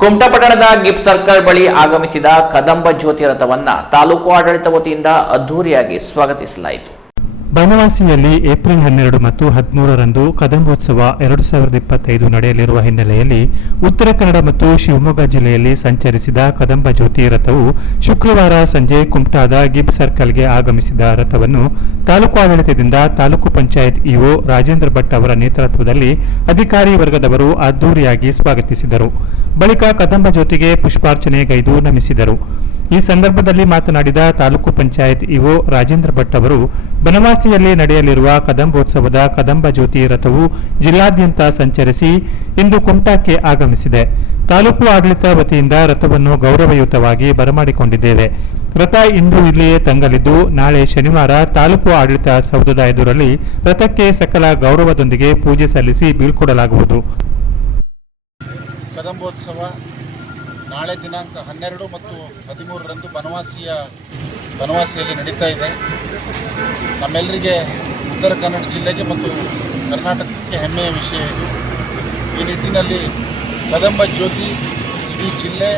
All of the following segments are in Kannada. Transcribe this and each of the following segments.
ಕುಮಟಾ ಪಟ್ಟಣದ ಗಿಫ್ಟ್ ಸರ್ಕಲ್ ಬಳಿ ಆಗಮಿಸಿದ ಕದಂಬ ಜ್ಯೋತಿ ರಥವನ್ನ ತಾಲೂಕು ಆಡಳಿತ ವತಿಯಿಂದ ಅದ್ದೂರಿಯಾಗಿ ಸ್ವಾಗತಿಸಲಾಯಿತು. ಬನವಾಸಿಯಲ್ಲಿ ಏಪ್ರಿಲ್ 12 ಮತ್ತು 13ರಂದು ಕದಂಬೋತ್ಸವ 2025 ನಡೆಯಲಿರುವ ಹಿನ್ನೆಲೆಯಲ್ಲಿ ಉತ್ತರ ಕನ್ನಡ ಮತ್ತು ಶಿವಮೊಗ್ಗ ಜಿಲ್ಲೆಯಲ್ಲಿ ಸಂಚರಿಸಿದ ಕದಂಬ ಜ್ಯೋತಿ ರಥವು ಶುಕ್ರವಾರ ಸಂಜೆ ಕುಮಟಾದ ಗಿಫ್ಟ್ ಸರ್ಕಲ್ಗೆ ಆಗಮಿಸಿದ ರಥವನ್ನು ತಾಲೂಕು ಆಡಳಿತದಿಂದ ತಾಲೂಕು ಪಂಚಾಯತ್ ಇಒ ರಾಜೇಂದ್ರ ಭಟ್ ಅವರ ನೇತೃತ್ವದಲ್ಲಿ ಅಧಿಕಾರಿ ವರ್ಗದವರು ಅದ್ದೂರಿಯಾಗಿ ಸ್ವಾಗತಿಸಿದರು. ಬಳಿಕ ಕದಂಬ ಜ್ಯೋತಿಗೆ ಪುಷ್ಪಾರ್ಚನೆ ಗೈದು ನಮಿಸಿದರು. ಈ ಸಂದರ್ಭದಲ್ಲಿ ಮಾತನಾಡಿದ ತಾಲೂಕು ಪಂಚಾಯತ್ ಇಒ ರಾಜೇಂದ್ರ ಭಟ್ ಅವರು, ಬನವಾಸಿಯಲ್ಲಿ ನಡೆಯಲಿರುವ ಕದಂಬೋತ್ಸವದ ಕದಂಬ ಜ್ಯೋತಿ ರಥವು ಜಿಲ್ಲಾದ್ಯಂತ ಸಂಚರಿಸಿ ಇಂದು ಕುಮಟಾಕ್ಕೆ ಆಗಮಿಸಿದೆ. ತಾಲೂಕು ಆಡಳಿತ ವತಿಯಿಂದ ರಥವನ್ನು ಗೌರವಯುತವಾಗಿ ಬರಮಾಡಿಕೊಂಡಿದ್ದೇವೆ. ರಥ ಇಂದು ಇಲ್ಲಿಯೇ ತಂಗಲಿದ್ದು ನಾಳೆ ಶನಿವಾರ ತಾಲೂಕು ಆಡಳಿತ ಸೌಧದ ಎದುರಲ್ಲಿ ರಥಕ್ಕೆ ಸಕಲ ಗೌರವದೊಂದಿಗೆ ಪೂಜೆ ಸಲ್ಲಿಸಿ ಬೀಳ್ಕೊಡಲಾಗುವುದು. ಕದಂಬೋತ್ಸವ ನಾಳೆ ದಿನಾಂಕ 12 ಮತ್ತು 13ರಂದು ಬನವಾಸಿಯಲ್ಲಿ ನಡೀತಾ ಇದೆ. ನಮ್ಮೆಲ್ಲರಿಗೆ ಉತ್ತರ ಕನ್ನಡ ಜಿಲ್ಲೆಗೆ ಮತ್ತು ಕರ್ನಾಟಕಕ್ಕೆ ಹೆಮ್ಮೆಯ ವಿಷಯ ಇದು. ಈ ನಿಟ್ಟಿನಲ್ಲಿ ಕದಂಬ ಜ್ಯೋತಿ ಇಡೀ ಜಿಲ್ಲೆ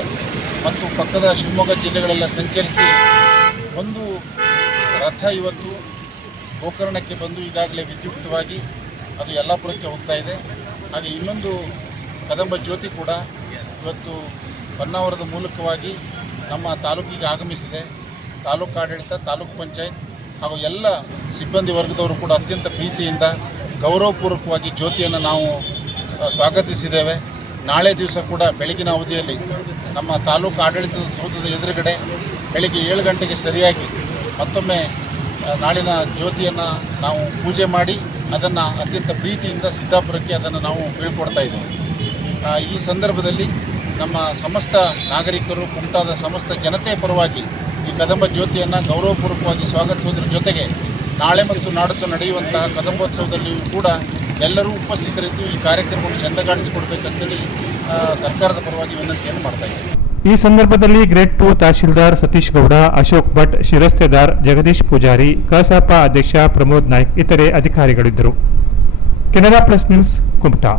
ಮತ್ತು ಪಕ್ಕದ ಶಿವಮೊಗ್ಗ ಜಿಲ್ಲೆಗಳೆಲ್ಲ ಸಂಚರಿಸಿ ಒಂದು ರಥ ಇವತ್ತು ಗೋಕರ್ಣಕ್ಕೆ ಬಂದು ಈಗಾಗಲೇ ವಿದ್ಯುಕ್ತವಾಗಿ ಅದು ಯಲ್ಲಾಪುರಕ್ಕೆ ಹೋಗ್ತಾ ಇದೆ. ಹಾಗೆ ಇನ್ನೊಂದು ಕದಂಬ ಜ್ಯೋತಿ ಕೂಡ ಇವತ್ತು ಹೊನ್ನಾವರದ ಮೂಲಕವಾಗಿ ನಮ್ಮ ತಾಲೂಕಿಗೆ ಆಗಮಿಸಿದೆ. ತಾಲೂಕು ಆಡಳಿತ, ತಾಲೂಕು ಪಂಚಾಯತ್ ಹಾಗೂ ಎಲ್ಲ ಸಿಬ್ಬಂದಿ ವರ್ಗದವರು ಕೂಡ ಅತ್ಯಂತ ಪ್ರೀತಿಯಿಂದ ಗೌರವಪೂರ್ವಕವಾಗಿ ಜ್ಯೋತಿಯನ್ನು ನಾವು ಸ್ವಾಗತಿಸಿದ್ದೇವೆ. ನಾಳೆ ದಿವಸ ಕೂಡ ಬೆಳಗಿನ ಅವಧಿಯಲ್ಲಿ ನಮ್ಮ ತಾಲೂಕು ಆಡಳಿತದ ಸೌಧದ ಎದುರುಗಡೆ ಬೆಳಗ್ಗೆ 7 ಗಂಟೆಗೆ ಸರಿಯಾಗಿ ಮತ್ತೊಮ್ಮೆ ನಾಳಿನ ಜ್ಯೋತಿಯನ್ನು ನಾವು ಪೂಜೆ ಮಾಡಿ ಅದನ್ನು ಅತ್ಯಂತ ಪ್ರೀತಿಯಿಂದ ಸಿದ್ದಾಪುರಕ್ಕೆ ಅದನ್ನು ನಾವು ಬೀಳ್ಕೊಡ್ತಾ ಇದ್ದೇವೆ. ಈ ಸಂದರ್ಭದಲ್ಲಿ ನಮ್ಮ ಸಮಸ್ತ ನಾಗರಿಕರು, ಕುಮಟಾದ ಸಮಸ್ತ ಜನತೆಯ ಪರವಾಗಿ ಈ ಕದಂಬ ಜ್ಯೋತಿಯನ್ನು ಗೌರವಪೂರ್ವಕವಾಗಿ ಸ್ವಾಗತಿಸುವುದರ ಜೊತೆಗೆ ನಾಳೆ ಮತ್ತು ನಾಡಿದ್ದು ನಡೆಯುವಂತಹ ಕದಂಬೋತ್ಸವದಲ್ಲಿಯೂ ಕೂಡ ಎಲ್ಲರೂ ಉಪಸ್ಥಿತರಿದ್ದು ಈ ಕಾರ್ಯಕ್ರಮವನ್ನು ಚೆಂದಗಾಣಿಸಿಕೊಡಬೇಕಂತೇಳಿ ಸರ್ಕಾರದ ಪರವಾಗಿ ವಿನಂತಿಯನ್ನು ಮಾಡ್ತಾ ಇದ್ದೇವೆ. ಈ ಸಂದರ್ಭದಲ್ಲಿ ಗ್ರೇಡ್ 2 ತಹಶೀಲ್ದಾರ್ ಸತೀಶ್ ಗೌಡ, ಅಶೋಕ್ ಭಟ್, ಶಿರಸ್ತೇದಾರ್ ಜಗದೀಶ್ ಪೂಜಾರಿ, ಕಸಾಪ ಅಧ್ಯಕ್ಷ ಪ್ರಮೋದ್ ನಾಯ್ಕ್ ಇತರೆ ಅಧಿಕಾರಿಗಳಿದ್ದರು. Canara plus news, Kumta.